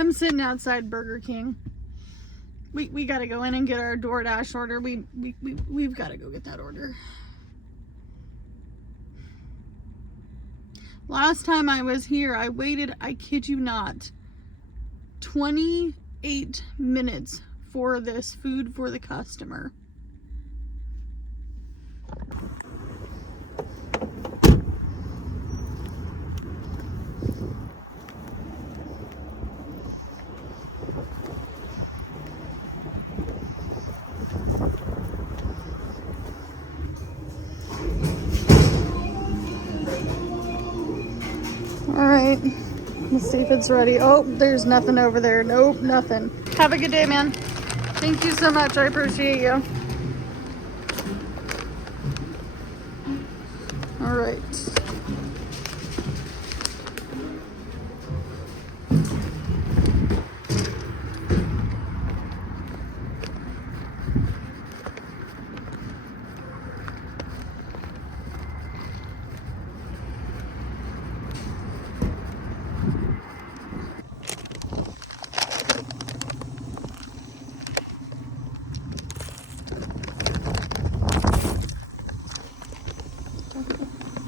I'm sitting outside Burger King. We gotta go in and get our DoorDash order. We've got to go get that order. Last time I was here, I waited, I kid you not, 28 minutes for this food for the customer. All right, let's see if it's ready. Oh, there's nothing over there. Nope, nothing. Have a good day, man. Thank you so much. I appreciate you. All right.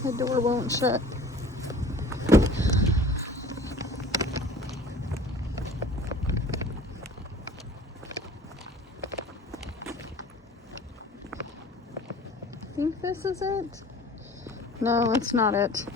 The door won't shut. I think this is it. No, it's not it.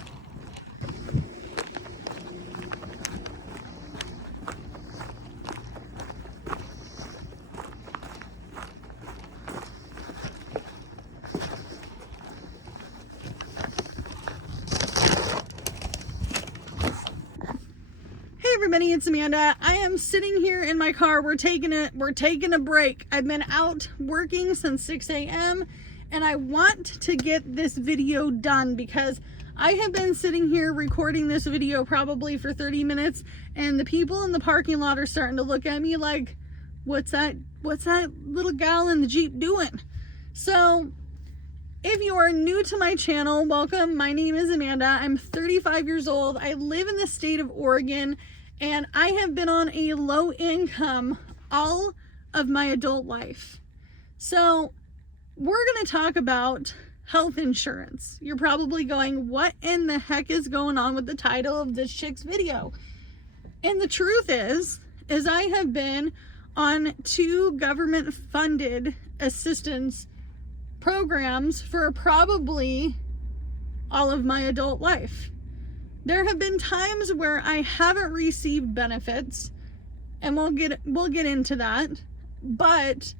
Everybody, it's Amanda. I am sitting here in my car. We're taking a break. I've been out working since 6 a.m. and I want to get this video done because I have been sitting here recording this video probably for 30 minutes and the people in the parking lot are starting to look at me like, what's that little gal in the Jeep doing? So if you are new to my channel, welcome. My name is Amanda. I'm 35 years old. I live in the state of Oregon. And I have been on a low income all of my adult life. So we're going to talk about health insurance. You're probably going, what in the heck is going on with the title of this chick's video? And the truth is I have been on 2 government funded assistance programs for probably all of my adult life. There have been times where I haven't received benefits, and we'll get into that, but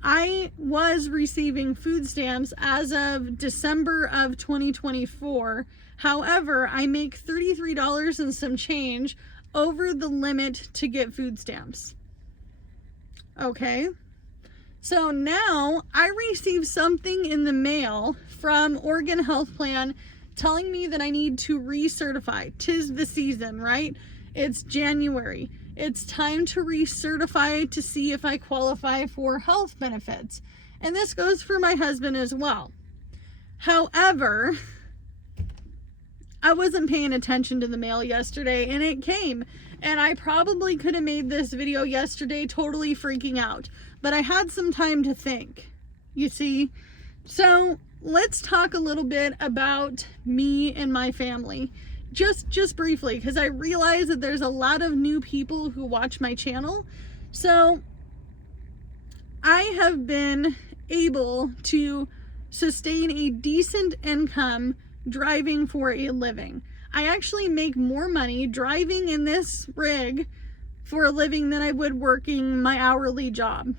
I was receiving food stamps as of December of 2024. However, I make $33 and some change over the limit to get food stamps. Okay. So now I received something in the mail from Oregon Health Plan telling me that I need to recertify. 'Tis the season, right? It's January. It's time to recertify to see if I qualify for health benefits. And this goes for my husband as well. However, I wasn't paying attention to the mail yesterday and it came. And I probably could have made this video yesterday totally freaking out. But I had some time to think, you see? So let's talk a little bit about me and my family. Just briefly, because I realize that there's a lot of new people who watch my channel. So I have been able to sustain a decent income driving for a living. I actually make more money driving in this rig for a living than I would working my hourly job.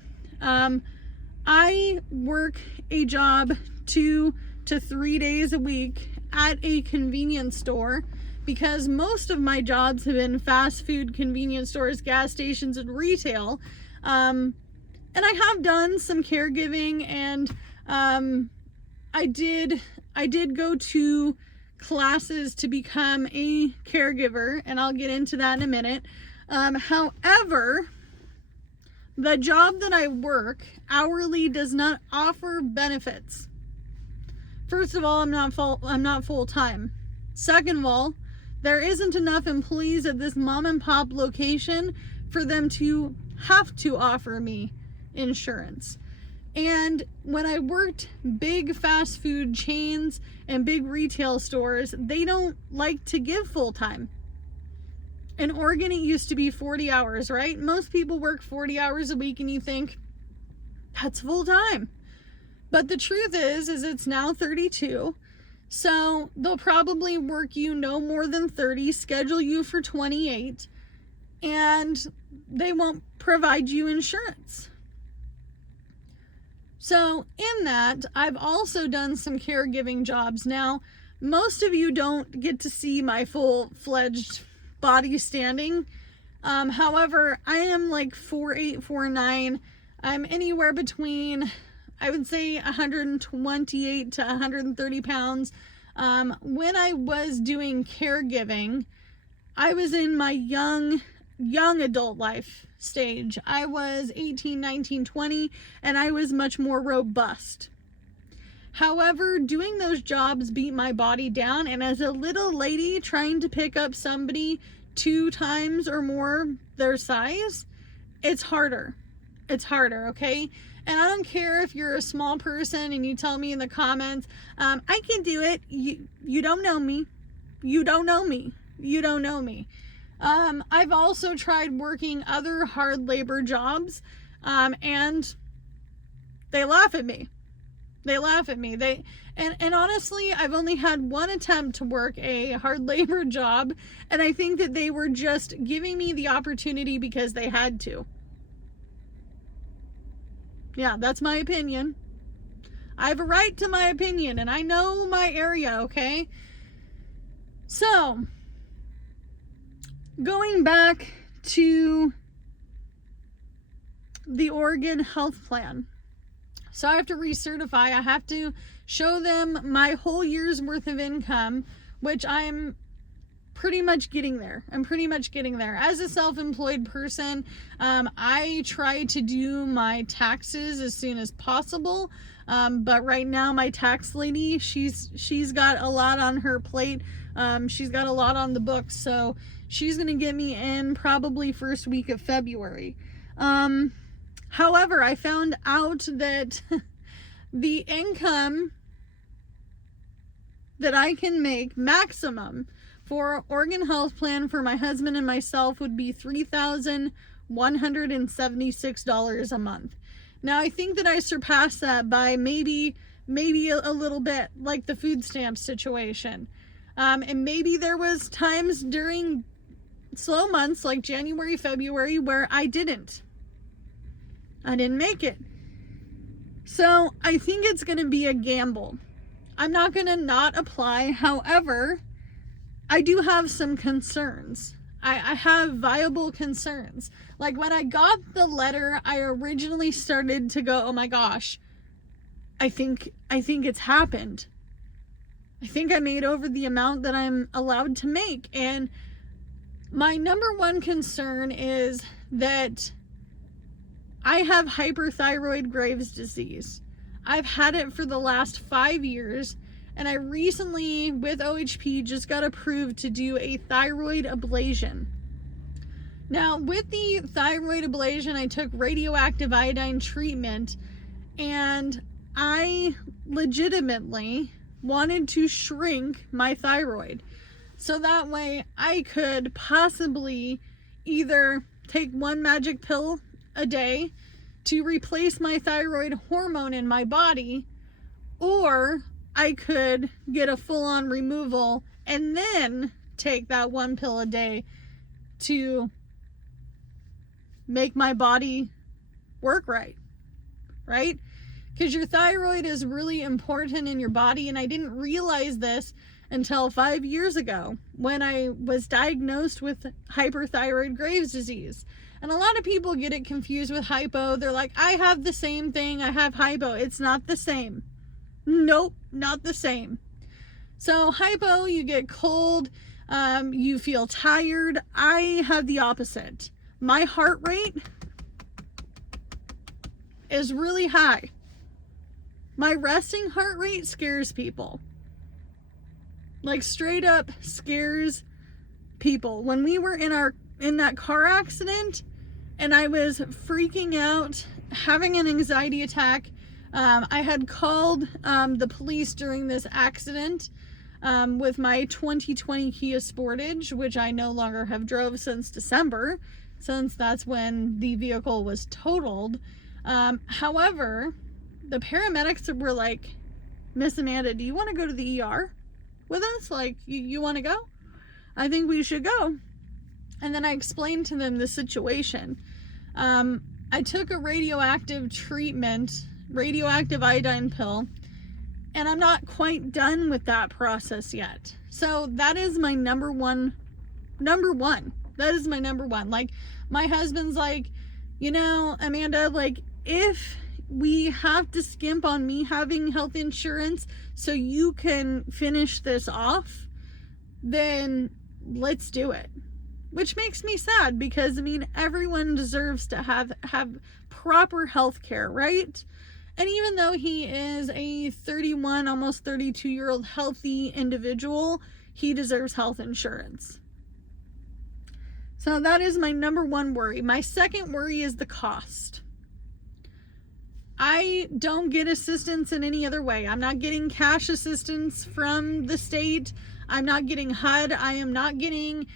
I work a job 2 to 3 days a week at a convenience store because most of my jobs have been fast food, convenience stores, gas stations, and retail. And I have done some caregiving, and I did go to classes to become a caregiver, and I'll get into that in a minute. However, the job that I work hourly does not offer benefits. First of all, I'm not full time. Second of all, There isn't enough employees at this mom and pop location for them to have to offer me insurance. And when I worked big fast food chains and big retail stores, they don't like to give full time. In Oregon, it used to be 40 hours, right? Most people work 40 hours a week and you think, that's full time. But the truth is it's now 32. So they'll probably work you no more than 30, schedule you for 28, and they won't provide you insurance. So in that, I've also done some caregiving jobs. Now, most of you don't get to see my full-fledged body standing. However, I am like 4'8", 4'9". I'm anywhere between, I would say, 128 to 130 pounds. When I was doing caregiving, I was in my young adult life stage. I was 18, 19, 20, and I was much more robust. However, doing those jobs beat my body down, and as a little lady trying to pick up somebody 2 times or more their size, it's harder. It's harder, okay? And I don't care if you're a small person and you tell me in the comments, I can do it. You don't know me. You don't know me. You don't know me. I've also tried working other hard labor jobs, and they laugh at me. They laugh at me. And honestly, I've only had one attempt to work a hard labor job, and I think that they were just giving me the opportunity because they had to. Yeah, that's my opinion. I have a right to my opinion, and I know my area, okay? So, going back to the Oregon health plan. So I have to recertify. I have to show them my whole year's worth of income, which I'm pretty much getting there. I'm pretty much getting there. As a self-employed person, I try to do my taxes as soon as possible. But right now my tax lady, she's got a lot on her plate. She's got a lot on the books. So she's going to get me in probably first week of February. However, I found out that the income that I can make maximum for Oregon Health Plan for my husband and myself would be $3,176 a month. Now, I think that I surpassed that by maybe a little bit, like the food stamp situation. And maybe there was times during slow months like January, February, where I didn't make it. So I think it's going to be a gamble. I'm not going to not apply. However, I do have some concerns. I have viable concerns. Like when I got the letter, I originally started to go, oh my gosh, I think it's happened. I think I made over the amount that I'm allowed to make. And my number one concern is that I have hyperthyroid Graves' disease. I've had it for the last 5 years, and I recently, with OHP, just got approved to do a thyroid ablation. Now, with the thyroid ablation, I took radioactive iodine treatment, and I legitimately wanted to shrink my thyroid. So that way I could possibly either take one magic pill a day to replace my thyroid hormone in my body, or I could get a full-on removal and then take that one pill a day to make my body work right? Because your thyroid is really important in your body, and I didn't realize this until 5 years ago when I was diagnosed with hyperthyroid Graves' disease. And a lot of people get it confused with hypo. They're like, I have the same thing. I have hypo. It's not the same. Nope, not the same. So hypo, you get cold, you feel tired. I have the opposite. My heart rate is really high. My resting heart rate scares people. Like straight up scares people, when we were in that car accident and I was freaking out, having an anxiety attack, I had called the police during this accident with my 2020 Kia Sportage, which I no longer have drove since December, since that's when the vehicle was totaled. However, the paramedics were like, "Miss Amanda, do you want to go to the ER with us? Like, you want to go? I think we should go." And then I explained to them the situation. I took a radioactive treatment, radioactive iodine pill, and I'm not quite done with that process yet. So that is my number one. That is my number one. Like, my husband's like, Amanda, like, if we have to skimp on me having health insurance so you can finish this off, then let's do it. Which makes me sad because, everyone deserves to have proper health care, right? And even though he is a 31, almost 32-year-old healthy individual, he deserves health insurance. So that is my number one worry. My second worry is the cost. I don't get assistance in any other way. I'm not getting cash assistance from the state. I'm not getting HUD. I am not getting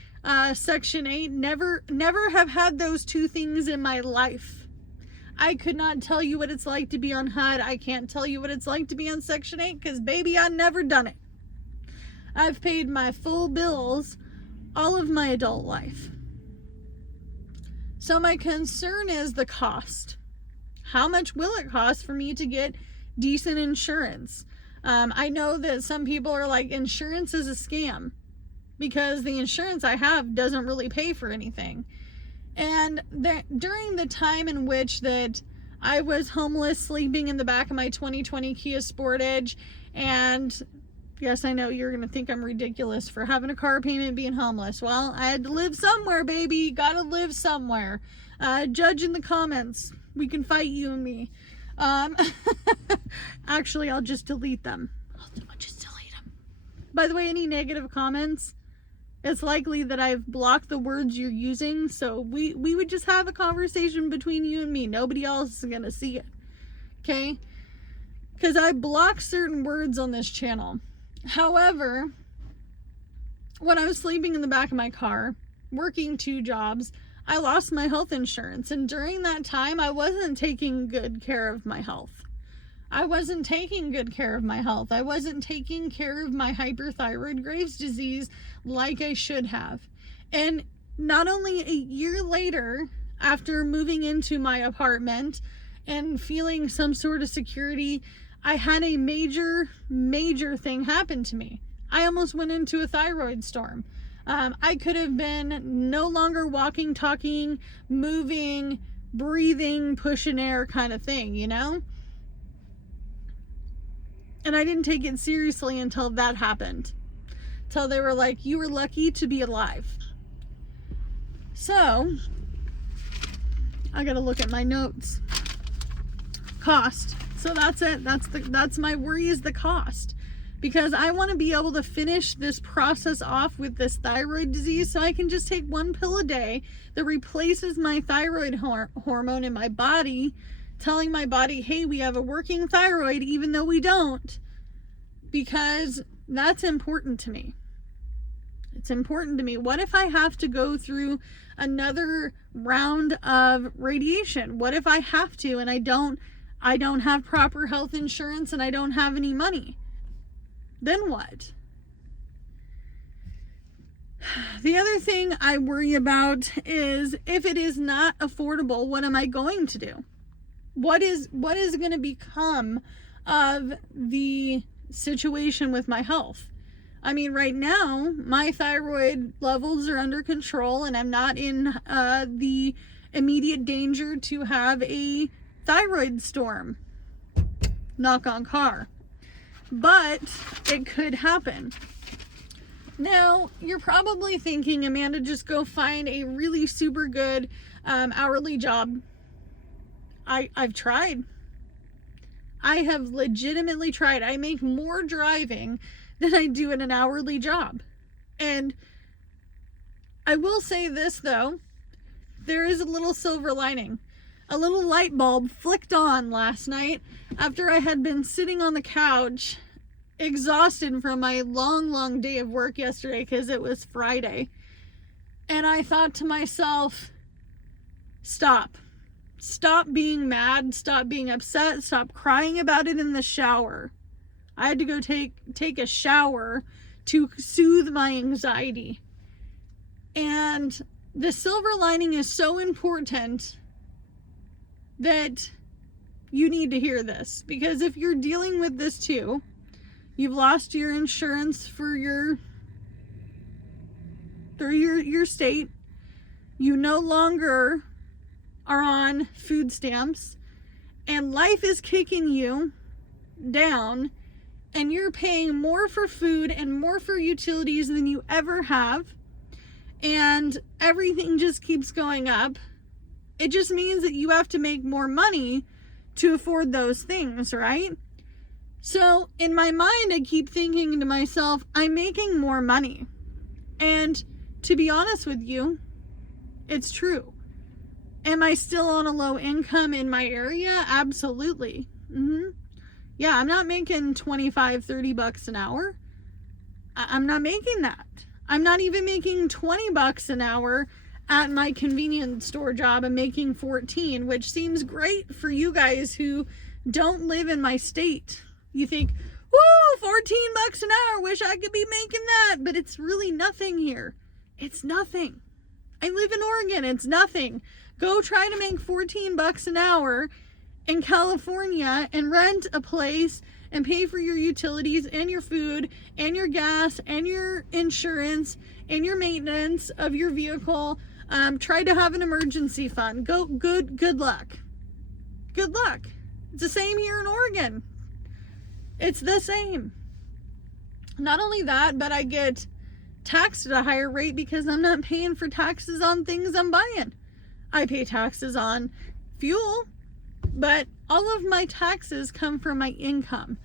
Section 8. Never have had those two things in my life. I could not tell you what it's like to be on HUD. I can't tell you what it's like to be on Section 8 because, baby, I've never done it. I've paid my full bills all of my adult life. So my concern is the cost. How much will it cost for me to get decent insurance? I know that some people are like, insurance is a scam because the insurance I have doesn't really pay for anything. And during the time in which that I was homeless, sleeping in the back of my 2020 Kia Sportage, and yes, I know you're going to think I'm ridiculous for having a car payment being homeless. Well, I had to live somewhere, baby. Gotta live somewhere. Judge in the comments. We can fight, you and me. Actually, I'll just delete them. I'll just delete them. By the way, any negative comments, it's likely that I've blocked the words you're using, so we would just have a conversation between you and me. Nobody else is going to see it. Okay? Because I block certain words on this channel. However, when I was sleeping in the back of my car, working 2 jobs, I lost my health insurance. And during that time, I wasn't taking good care of my health. I wasn't taking good care of my health. I wasn't taking care of my hyperthyroid Graves' disease like I should have. And not only a year later, after moving into my apartment and feeling some sort of security, I had a major thing happen to me. I almost went into a thyroid storm. I could have been no longer walking, talking, moving, breathing, pushing air kind of thing, And I didn't take it seriously until that happened. Till they were like, you were lucky to be alive. So, I gotta look at my notes. Cost. So that's it. That's my worry, is the cost. Because I want to be able to finish this process off with this thyroid disease so I can just take 1 pill a day that replaces my thyroid hormone in my body, telling my body, hey, we have a working thyroid even though we don't, because that's important to me. It's important to me. What if I have to go through another round of radiation? What if I have to and I don't have proper health insurance and I don't have any money? Then what? The other thing I worry about is, if it is not affordable, what am I going to do? What is going to become of the situation with my health? I mean, right now, my thyroid levels are under control and I'm not in the immediate danger to have a thyroid storm. Knock on car. But it could happen. Now, you're probably thinking, Amanda, just go find a really super good hourly job. I've tried. I have legitimately tried. I make more driving than I do in an hourly job. And I will say this though, there is a little silver lining. A little light bulb flicked on last night after I had been sitting on the couch exhausted from my long day of work yesterday because it was Friday. And I thought to myself, stop being mad, stop being upset, stop crying about it in the shower. I had to go take a shower to soothe my anxiety. And the silver lining is so important that you need to hear this, because if you're dealing with this too, you've lost your insurance through your state, you no longer are on food stamps, and life is kicking you down, and you're paying more for food and more for utilities than you ever have, and everything just keeps going up. It just means that you have to make more money to afford those things, right? So in my mind, I keep thinking to myself, I'm making more money. And to be honest with you, it's true. Am I still on a low income in my area? Absolutely. Yeah, I'm not making 25, 30 bucks an hour. I'm not making that. I'm not even making 20 bucks an hour at my convenience store job. I'm making 14, which seems great for you guys who don't live in my state. You think, woo, 14 bucks an hour, wish I could be making that, but it's really nothing here. It's nothing. I live in Oregon, it's nothing. Go try to make 14 bucks an hour in California and rent a place and pay for your utilities and your food and your gas and your insurance and your maintenance of your vehicle. Try to have an emergency fund. Good luck. Good luck. It's the same here in Oregon. It's the same. Not only that, but I get taxed at a higher rate because I'm not paying for taxes on things I'm buying. I pay taxes on fuel, but all of my taxes come from my income,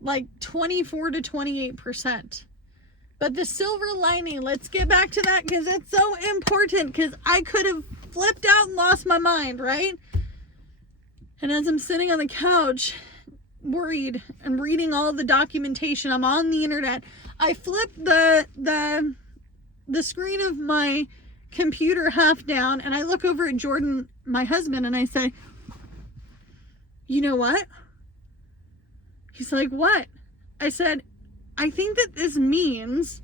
like 24 to 28%. But the silver lining, let's get back to that because it's so important, because I could have flipped out and lost my mind, right? And as I'm sitting on the couch, worried and reading all the documentation, I'm on the internet, I flip the screen of my computer half down, and I look over at Jordan, my husband, and I say, you know what? He's like, what? I said, I think that this means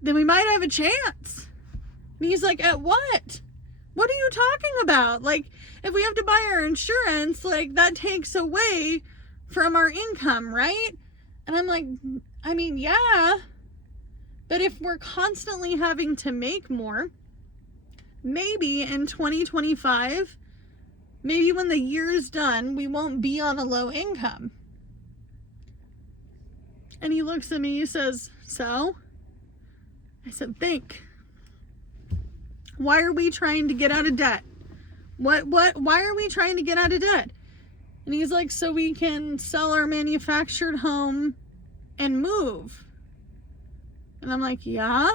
that we might have a chance. And he's like, at what? What are you talking about? Like, if we have to buy our insurance, like, that takes away from our income, right? And I'm like, I mean, yeah. But if we're constantly having to make more, maybe in 2025, maybe when the year is done, we won't be on a low income. And he looks at me, he says, so? I said, think. Why are we trying to get out of debt? Why are we trying to get out of debt? And he's like, so we can sell our manufactured home and move. And I'm like, yeah.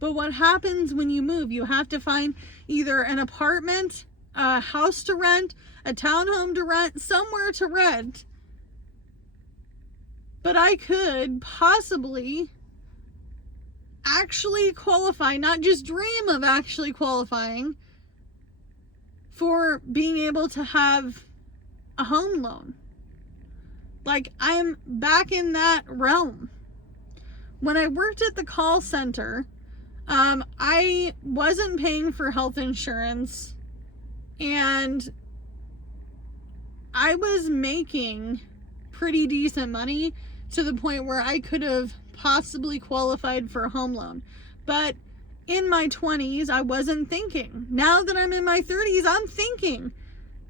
But what happens when you move? You have to find either an apartment, a house to rent, a townhome to rent, somewhere to rent. But I could possibly actually qualify, not just dream of actually qualifying for being able to have a home loan. Like, I'm back in that realm. When I worked at the call center, I wasn't paying for health insurance, and I was making pretty decent money to the point where I could have possibly qualified for a home loan. But in my 20s, I wasn't thinking. Now that I'm in my 30s, I'm thinking.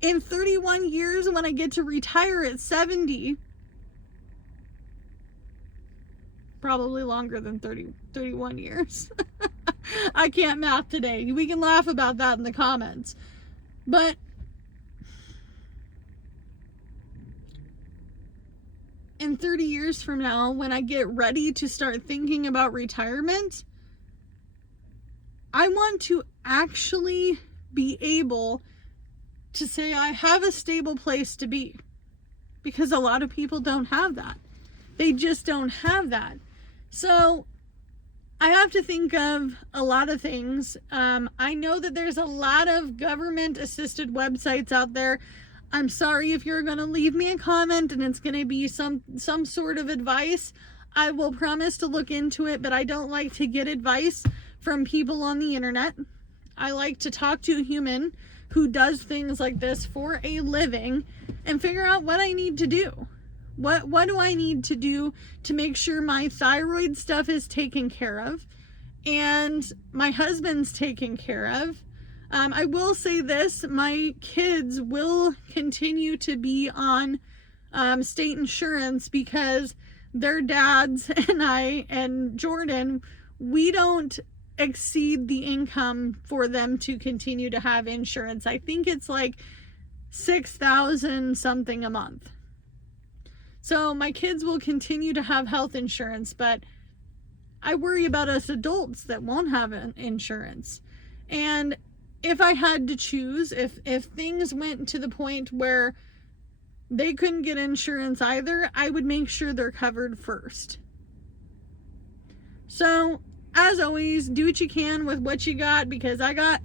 In 31 years, when I get to retire at 70, probably longer than 31 years. I can't math today. We can laugh about that in the comments. But in 30 years from now, when I get ready to start thinking about retirement, I want to actually be able to say I have a stable place to be, because a lot of people don't have that. They just don't have that. So I have to think of a lot of things. I know that there's a lot of government assisted websites out there. I'm sorry if you're going to leave me a comment and it's going to be some sort of advice. I will promise to look into it, but I don't like to get advice from people on the internet. I like to talk to a human who does things like this for a living and figure out what I need to do. What do I need to do to make sure my thyroid stuff is taken care of and my husband's taken care of? I will say this, my kids will continue to be on state insurance because their dads and I and Jordan, we don't exceed the income for them to continue to have insurance. I think it's like $6,000 something a month. So my kids will continue to have health insurance, but I worry about us adults that won't have insurance. And if I had to choose, if things went to the point where they couldn't get insurance either, I would make sure they're covered first. So as always, do what you can with what you got, because I gotta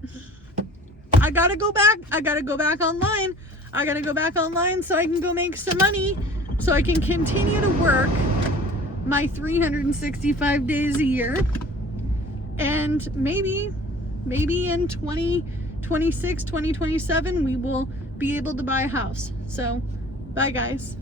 go back. I gotta go back online. I gotta go back online so I can go make some money, so I can continue to work my 365 days a year. And maybe in 2026, 2027, we will be able to buy a house. So, bye guys.